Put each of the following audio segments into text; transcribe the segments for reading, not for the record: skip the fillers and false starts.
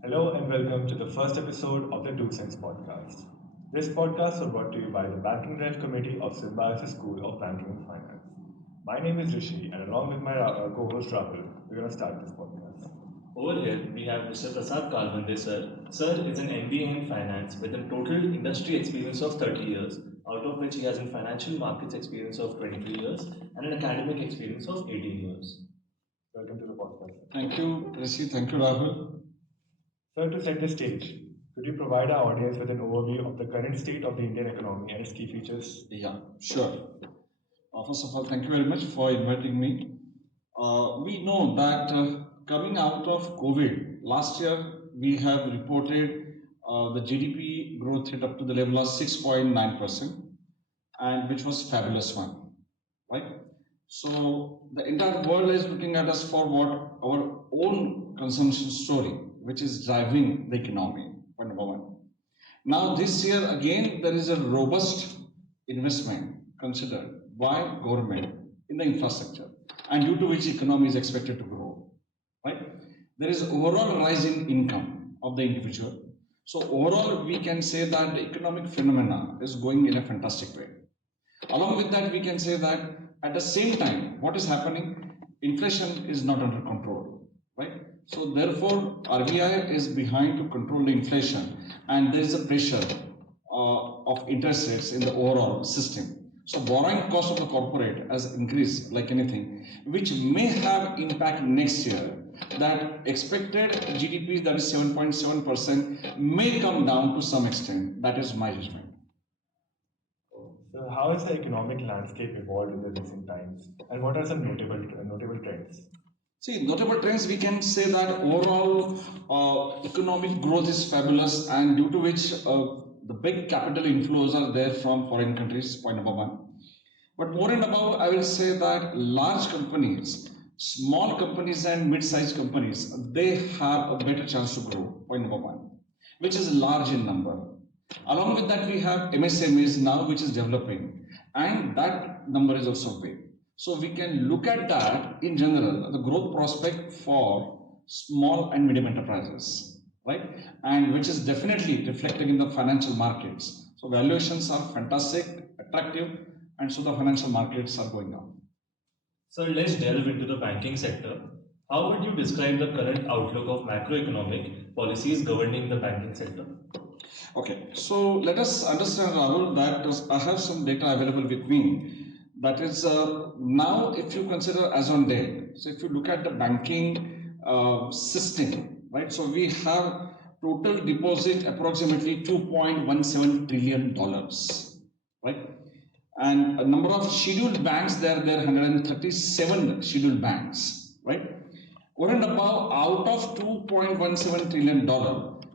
Hello and welcome to the first episode of the 2 Cents podcast. This podcast is brought to you by the Banking Ref Committee of Symbiosis School of Banking and Finance. My name is Rishi, and along with my co-host Rahul, we're going to start this podcast. Over here, we have Mr. Prasad Kalbhande, sir. Sir is an MBA in finance with a total industry experience of 30 years, out of which he has in financial markets experience of 23 years and an academic experience of 18 years. Welcome to the podcast. Thank you, Rishi. Thank you, Rahul. Sir, to set the stage, could you provide our audience with an overview of the current state of the Indian economy and its key features? Yeah, sure. First of all, thank you very much for inviting me. We know that coming out of COVID, last year we have reported the GDP growth rate up to the level of 6.9%, and which was fabulous one, right? So the entire world is looking at us for what our own consumption story, which is driving the economy, point number one. Now this year again there is a robust investment considered by government in the infrastructure, and due to which economy is expected to grow, right? There is overall rise in income of the individual. So overall we can say that the economic phenomena is going in a fantastic way. Along with that, we can say that at the same time, what is happening? Inflation is not under control, right? So therefore, RBI is behind to control the inflation, and there is a pressure of interest rates in the overall system. So borrowing cost of the corporate has increased like anything, which may have impact next year. That expected GDP, that is 7.7%, may come down to some extent. That is my judgment. So, how has the economic landscape evolved in the recent times, and what are some notable trends? See, notable trends, we can say that overall economic growth is fabulous, and due to which the big capital inflows are there from foreign countries, point number one. But more and above, I will say that large companies, small companies and mid-sized companies, they have a better chance to grow, point number one, which is large in number. Along with that, we have MSMEs now, which is developing, and that number is also big. So we can look at that in general, the growth prospect for small and medium enterprises, right? And which is definitely reflecting in the financial markets. So valuations are fantastic, attractive, and so the financial markets are going up. So let's delve into the banking sector. How would you describe the current outlook of macroeconomic policies governing the banking sector? Okay, so let us understand, Rahul, that I have some data available with me. That is now, if you consider as on date, so if you look at the banking system, right? So we have total deposit approximately $2.17 trillion, right? And a number of scheduled banks there are 137 scheduled banks, right? Over and above, out of $2.17 trillion,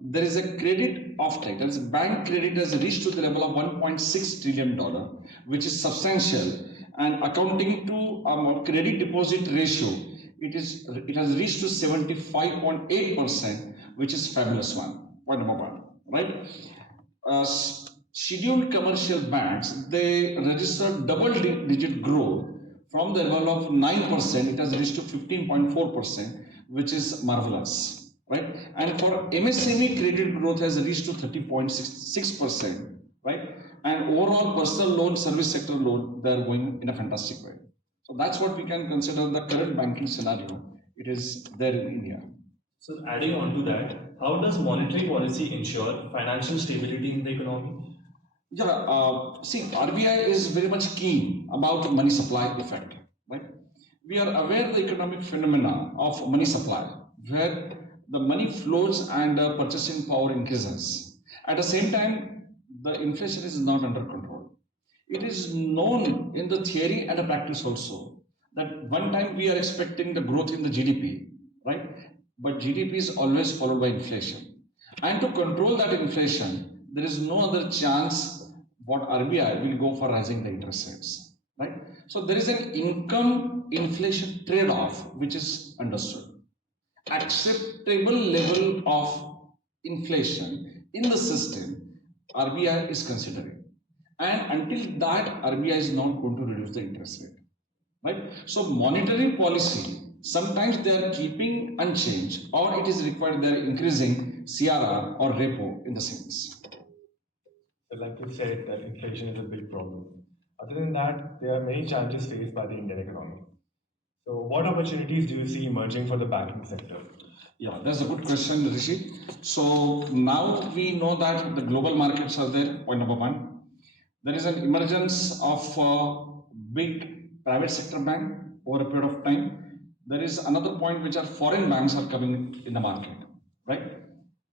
there is a credit offtake, that is bank credit has reached to the level of $1.6 trillion, which is substantial, and accounting to credit deposit ratio, it has reached to 75.8%, which is fabulous one, point number one, right? Scheduled commercial banks, they registered double-digit growth from the level of 9%, it has reached to 15.4%, which is marvelous, right? And for MSME, credit growth has reached to 30.6%, right? And overall personal loan, service sector loan, they are going in a fantastic way. So that's what we can consider the current banking scenario. It is there in India. So adding on to that, how does monetary policy ensure financial stability in the economy? Yeah, see, RBI is very much keen about money supply effect, right? We are aware of the economic phenomena of money supply, where the money flows and purchasing power increases. At the same time, the inflation is not under control. It is known in the theory and the practice also that one time we are expecting the growth in the GDP, right? But GDP is always followed by inflation. And to control that inflation, there is no other chance what RBI will go for rising the interest rates, right? So there is an income inflation trade-off which is understood. Acceptable level of inflation in the system, RBI is considering. And until that, RBI is not going to reduce the interest rate, right? So monetary policy Sometimes they are keeping unchanged, or it is required they are increasing CRR or repo in the sense. So like you said, that inflation is a big problem. Other than that, there are many challenges faced by the Indian economy. So what opportunities do you see emerging for the banking sector? Yeah, that's a good question, Rishi. So now we know that the global markets are there, point number one. There is an emergence of big private sector bank over a period of time. There is another point which are foreign banks are coming in the market, right?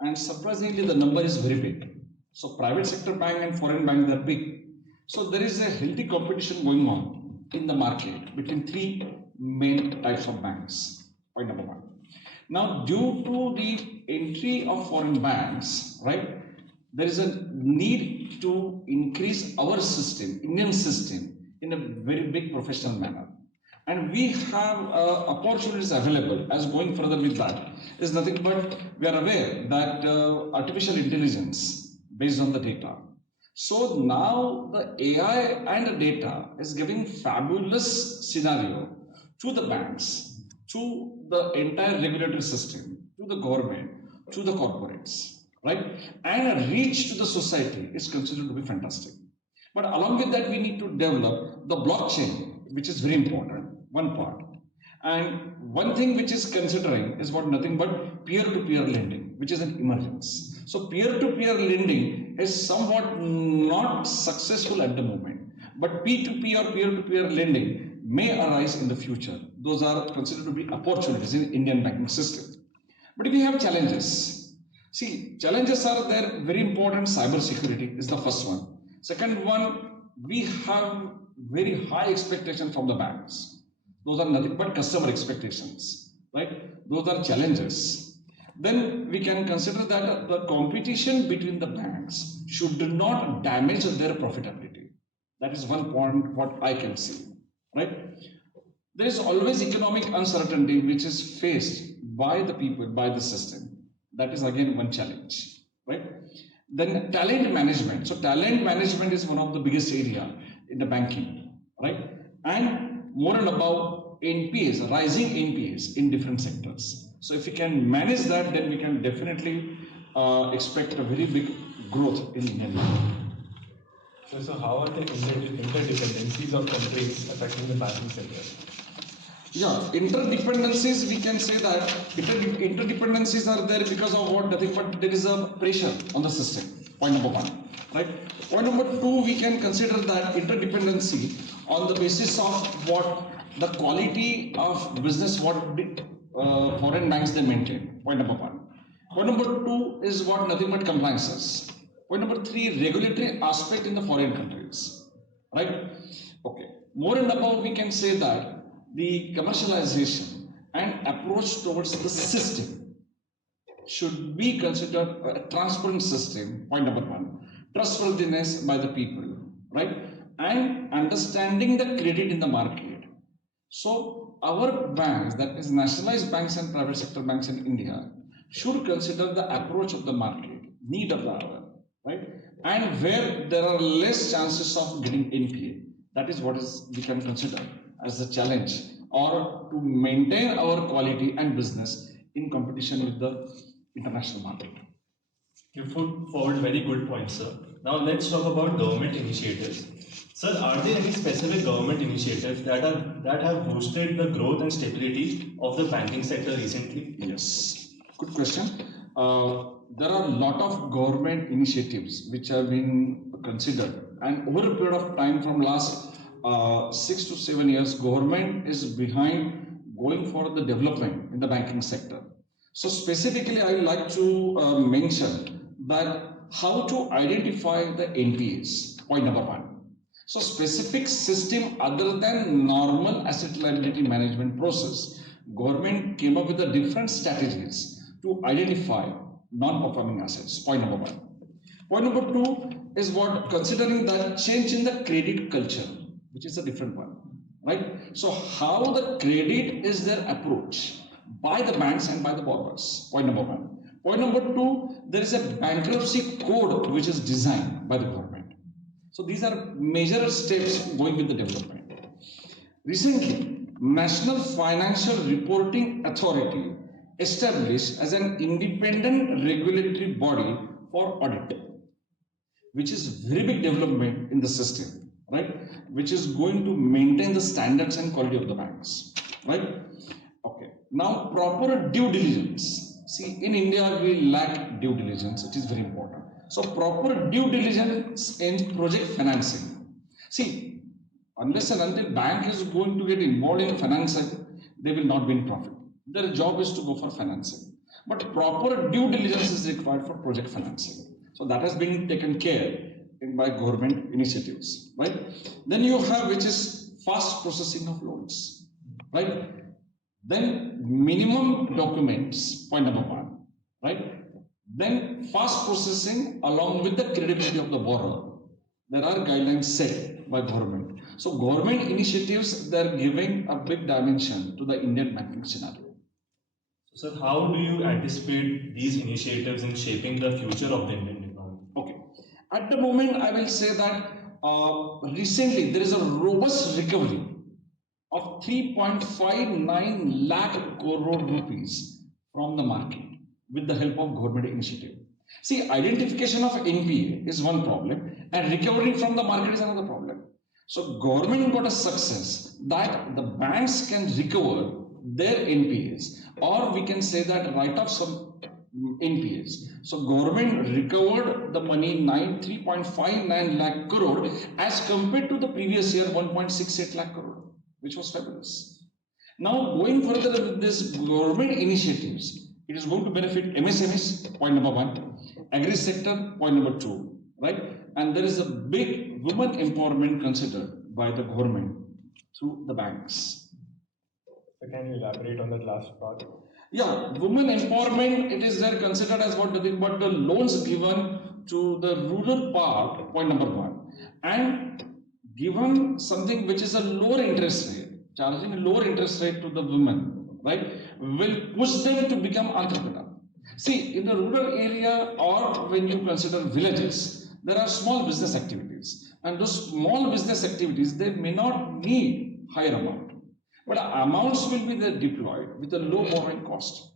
And surprisingly, the number is very big. So private sector bank and foreign bank, they're big. So there is a healthy competition going on in the market between three main types of banks. Point number one. Now, due to the entry of foreign banks, right, there is a need to increase our system, Indian system, in a very big professional manner. And we have opportunities available. As going further with that is nothing but we are aware that artificial intelligence based on the data. So now the AI and the data is giving fabulous scenario to the banks, to the entire regulatory system, to the government, to the corporates, right? And a reach to the society is considered to be fantastic. But along with that, we need to develop the blockchain, which is very important, one part. And one thing which is considering is what nothing but peer-to-peer lending, which is an emergence. So peer-to-peer lending is somewhat not successful at the moment, but P2P or peer-to-peer lending may arise in the future. Those are considered to be opportunities in Indian banking system. But we have challenges. See, challenges are there, very important. Cyber security is the first one. Second one, we have very high expectation from the banks. Those are nothing but customer expectations, right? Those are challenges. Then we can consider that the competition between the banks should not damage their profitability. That is one point what I can see, right? There is always economic uncertainty which is faced by the people, by the system. That is again one challenge, right? Then talent management. So talent management is one of the biggest area in the banking, right? And more and above NPAs, rising NPAs in different sectors. So if we can manage that, then we can definitely expect a very big growth in Indian banking. So how are the interdependencies of countries affecting the banking sector? Yeah, interdependencies, we can say that interdependencies are there because of what? Nothing but there is a pressure on the system. Point number one, right? Point number two, we can consider that interdependency on the basis of what the quality of business, what big, foreign banks they maintain. Point number one. Point number two is what? Nothing but compliances. Point number three, regulatory aspect in the foreign countries, right? Okay. More and above, we can say that the commercialization and approach towards the system should be considered a transparent system, point number one, trustworthiness by the people, right? And understanding the credit in the market. So our banks, that is nationalized banks and private sector banks in India, should consider the approach of the market, need of the hour, right? And where there are less chances of getting NPA. That is what is we can consider as a challenge, or to maintain our quality and business in competition with the international market. You put forward very good points, sir. Now let's talk about government initiatives. Sir, are there any specific government initiatives that have boosted the growth and stability of the banking sector recently? Yes, good question. There are a lot of government initiatives which have been considered, and over a period of time from last 6 to 7 years, government is behind going for the development in the banking sector. So specifically, I would like to mention that how to identify the NPAs, point number one. So specific system other than normal asset liability management process, government came up with the different strategies to identify non-performing assets, point number one. Point number two is what? Considering the change in the credit culture, which is a different one, right? So how the credit is their approach by the banks and by the borrowers, point number one. Point number two, there is a bankruptcy code which is designed by the government. So these are major steps going with the development. Recently, National Financial Reporting Authority established as an independent regulatory body for audit, which is very big development in the system, right? Which is going to maintain the standards and quality of the banks, right? Okay. Now, proper due diligence. See, in India, we lack due diligence. It is very important. So, proper due diligence in project financing. See, unless and until bank is going to get involved in financing, they will not be in profit. Their job is to go for financing. But proper due diligence is required for project financing. So that has been taken care by government initiatives, right? Then you have which is fast processing of loans, right? Then minimum documents, point number one, right? Then fast processing along with the credibility of the borrower. There are guidelines set by government. So government initiatives, they are giving a big dimension to the Indian banking scenario. So, sir, how do you anticipate these initiatives in shaping the future of the Indian economy? Okay. At the moment, I will say that recently there is a robust recovery of 3.59 lakh crore rupees from the market with the help of government initiative. See, identification of NPA is one problem and recovery from the market is another problem. So government got a success that the banks can recover their NPAs, or we can say that write off some NPAs. So government recovered the money 3.59 lakh crore as compared to the previous year 1.68 lakh crore, which was fabulous. Now going further with this government initiatives, it is going to benefit MSMEs, point number one, agri sector, point number two, right? And there is a big women empowerment considered by the government through the banks. So can you elaborate on that last part? Yeah, women empowerment, it is there considered as what but the loans given to the rural part, point number one, and given something which is a lower interest rate, charging a lower interest rate to the women, right, will push them to become entrepreneur. See, in the rural area or when you consider villages, there are small business activities, and those small business activities, they may not need higher amount, but amounts will be there deployed with a low borrowing cost,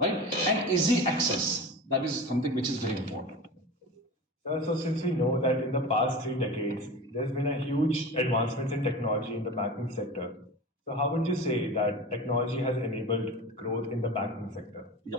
right, and easy access. That is something which is very important. So since we know that in the past 3 decades, there's been a huge advancements in technology in the banking sector. So how would you say that technology has enabled growth in the banking sector? Yeah.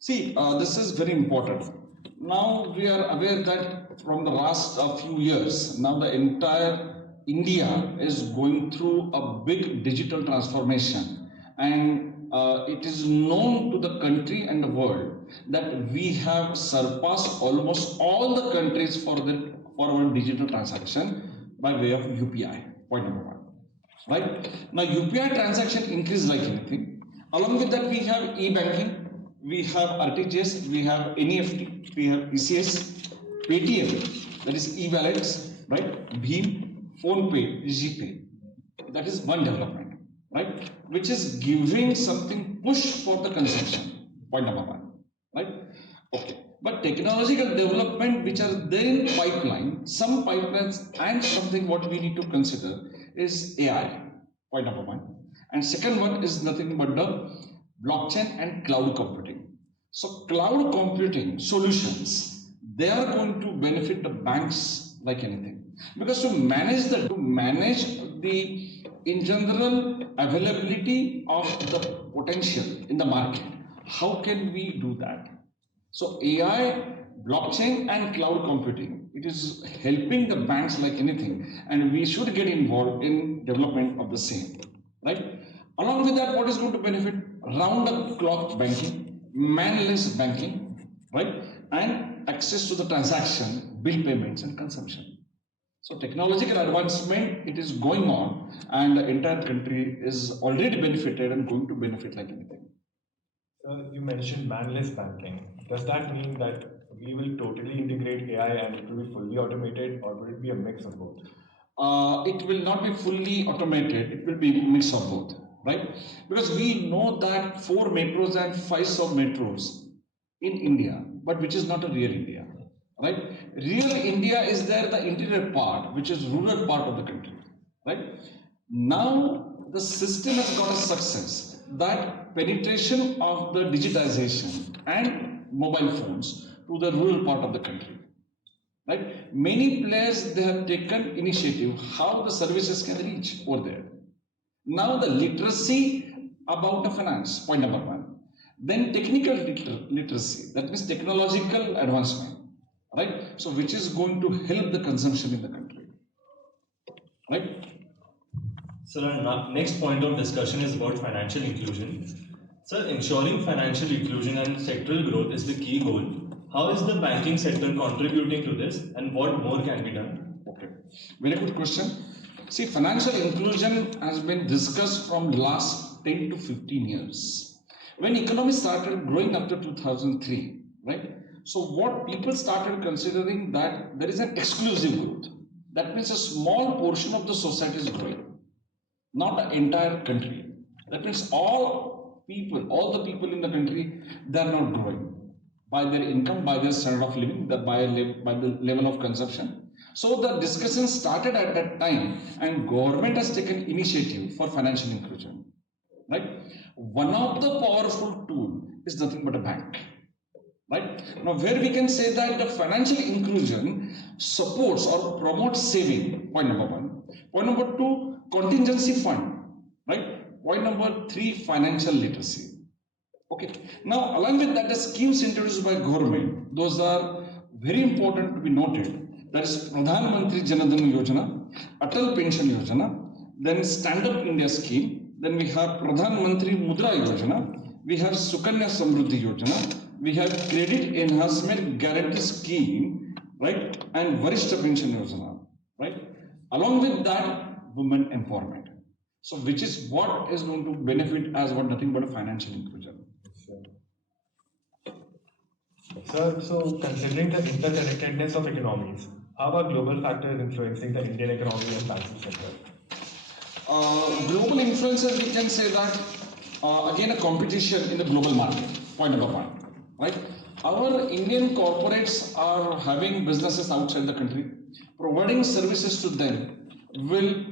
See, this is very important. Now we are aware that from the last few years, now the entire India is going through a big digital transformation, and it is known to the country and the world that we have surpassed almost all the countries for our digital transaction by way of UPI. Point number one. Right now, UPI transaction increased like anything. Along with that, we have e-banking, we have RTGS, we have NEFT, we have ECS, Paytm, that is e-wallets, right? Bheem, PhonePe, GPay. That is one development, right? Which is giving something push for the consumption. Point number one, right? Okay. But technological development which are there in pipeline, some pipelines and something what we need to consider is AI, point number one. And second one is nothing but the blockchain and cloud computing. So cloud computing solutions, they are going to benefit the banks like anything. Because to manage the in general availability of the potential in the market, how can we do that? So AI, blockchain and cloud computing, it is helping the banks like anything, and we should get involved in development of the same, right? Along with that, what is going to benefit? Round-the-clock banking, manless banking, right? And access to the transaction, bill payments and consumption. So technological advancement, it is going on, and the entire country is already benefited and going to benefit like anything. You mentioned manless banking. Does that mean that we will totally integrate AI and it will be fully automated, or will it be a mix of both? It will not be fully automated, it will be a mix of both, right? Because we know that 4 metros and 5 sub-metros in India, but which is not a real India, right? Real India is there, the interior part, which is rural part of the country, right? Now, the system has got a success that penetration of the digitization and mobile phones to the rural part of the country. Right? Many players, they have taken initiative how the services can reach over there. Now the literacy about the finance, point number one. Then technical literacy, that means technological advancement, right? So which is going to help the consumption in the country, right? Sir, our next point of discussion is about financial inclusion. Sir, ensuring financial inclusion and sectoral growth is the key goal. How is the banking sector contributing to this, and what more can be done? Okay, very good question. See, financial inclusion has been discussed from last 10 to 15 years. When economy started growing after 2003, right? So what people started considering that there is an exclusive growth. That means a small portion of the society is growing, not the entire country. That means all the people in the country, they are not growing by their income, by their standard of living, by the level of consumption. So the discussion started at that time, and government has taken initiative for financial inclusion, right? One of the powerful tool is nothing but a bank, right? Now where we can say that the financial inclusion supports or promotes saving, point number one. Point number two, contingency fund, right? Point number three, financial literacy. Okay, now along with that, the schemes introduced by government, those are very important to be noted. That is Pradhan Mantri Jan Dhan Yojana, Atal Pension Yojana, then Stand Up India scheme, then we have Pradhan Mantri Mudra Yojana, we have Sukanya Samruddhi Yojana, we have Credit Enhancement Guarantee Scheme, right, and Varishta Pension Yojana, right? Along with that, women empowerment. So which is what is going to benefit as what nothing but a financial inclusion. Sir, so considering the interconnectedness of economies, how are global factors influencing the Indian economy and banking sector? Global influences, we can say that again a competition in the global market, point number one, right? Our Indian corporates are having businesses outside the country, providing services to them will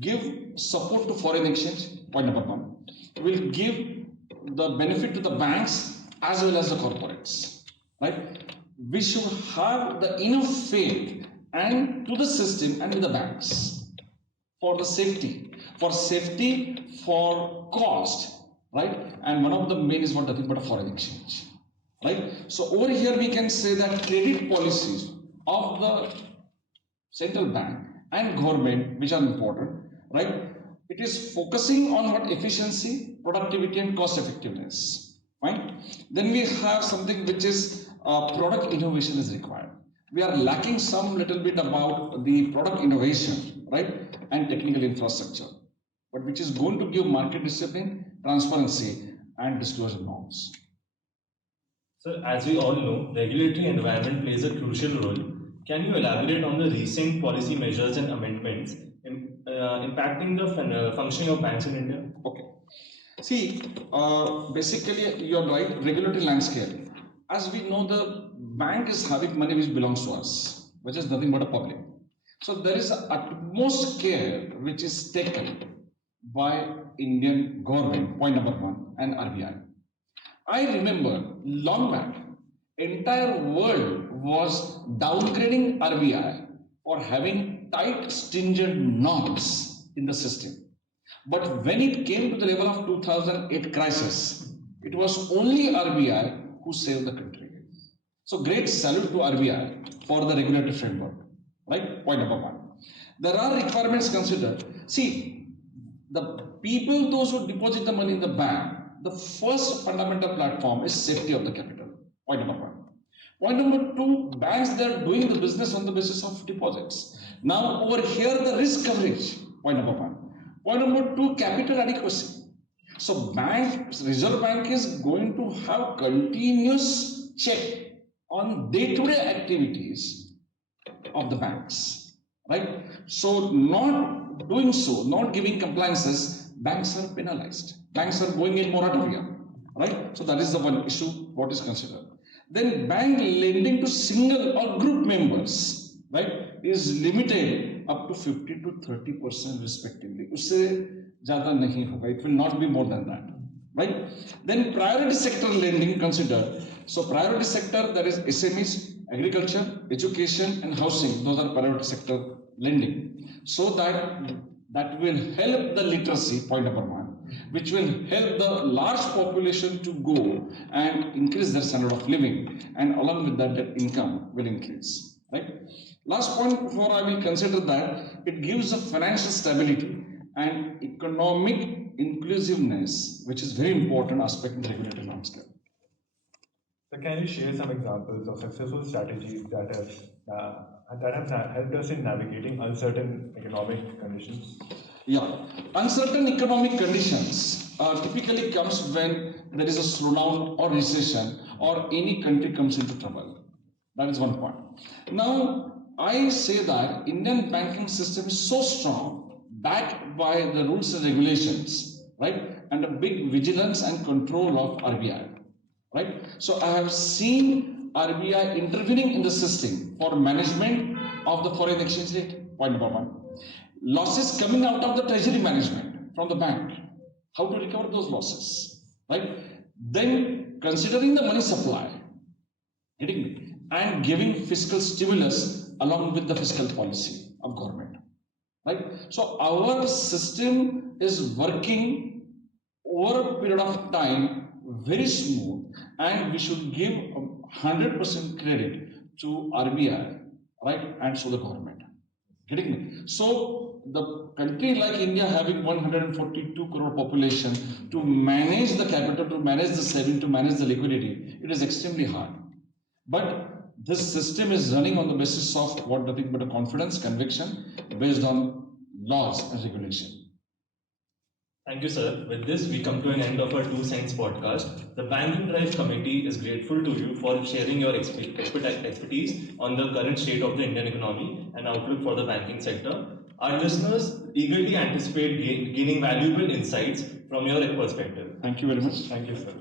give support to foreign exchange, point number one, will give the benefit to the banks as well as the corporates, right? We should have the enough faith and to the system and to the banks for the safety, for cost, right? And one of the main is what nothing but a foreign exchange, right? So over here we can say that credit policies of the central bank and government, which are important, right? It is focusing on what efficiency, productivity, and cost effectiveness, right? Then we have something which is product innovation is required. We are lacking some little bit about the product innovation, right? And technical infrastructure, but which is going to give market discipline, transparency, and disclosure norms. Sir, as we all know, regulatory environment plays a crucial role. Can you elaborate on the recent policy measures and amendments impacting the functioning of banks in India? Okay. See, basically, you're right, regulatory landscape. As we know, the bank is having money which belongs to us, which is nothing but a public. So there is utmost care which is taken by Indian government, point number one, and RBI. I remember long back, entire world was downgrading RBI for having tight, stringent norms in the system. But when it came to the level of 2008 crisis, it was only RBI who saved the country. So great salute to RBI for the regulatory framework, right? Point number one. There are requirements considered. See, the people, those who deposit the money in the bank, the first fundamental platform is safety of the capital. Point number one. Point number two, banks, they are doing the business on the basis of deposits. Now over here, the risk coverage, point number one. Point number two, capital adequacy. So Reserve Bank is going to have continuous check on day-to-day activities of the banks, right? So not doing so, not giving compliances, banks are penalized. Banks are going in moratorium, right? So that is the one issue what is considered. Then bank lending to single or group members, right, is limited up to 50 to 30% respectively. उससे ज़्यादा नहीं होगा. It will not be more than that, right? Then priority sector lending consider. So priority sector, that is SMEs, agriculture, education, and housing. Those are priority sector lending. So that will help the literacy, point number one, which will help the large population to go and increase their standard of living, and along with that, their income will increase, right? Last point before I will consider that, it gives a financial stability and economic inclusiveness, which is very important aspect in the regulatory landscape. So can you share some examples of successful strategies that have helped us in navigating uncertain economic conditions? Yeah, uncertain economic conditions typically comes when there is a slowdown or recession or any country comes into trouble. That is one point. Now, I say that Indian banking system is so strong, backed by the rules and regulations, right, and a big vigilance and control of RBI, right? So I have seen RBI intervening in the system for management of the foreign exchange rate, point number one. Losses coming out of the treasury management from the bank, how to recover those losses, right? Then considering the money supply, getting me, and giving fiscal stimulus along with the fiscal policy of government, right? So our system is working over a period of time very smooth, and we should give 100% credit to RBI, right, and so the government. Getting me? So the country like India having 142 crore population, to manage the capital, to manage the saving, to manage the liquidity, it is extremely hard. But this system is running on the basis of what nothing but a confidence, conviction based on laws and regulation. Thank you, sir. With this, we come to an end of our 2 Cents podcast. The Banking Drive Committee is grateful to you for sharing your expertise on the current state of the Indian economy and outlook for the banking sector. Our listeners eagerly anticipate gaining valuable insights from your perspective. Thank you very much. Thank you, sir.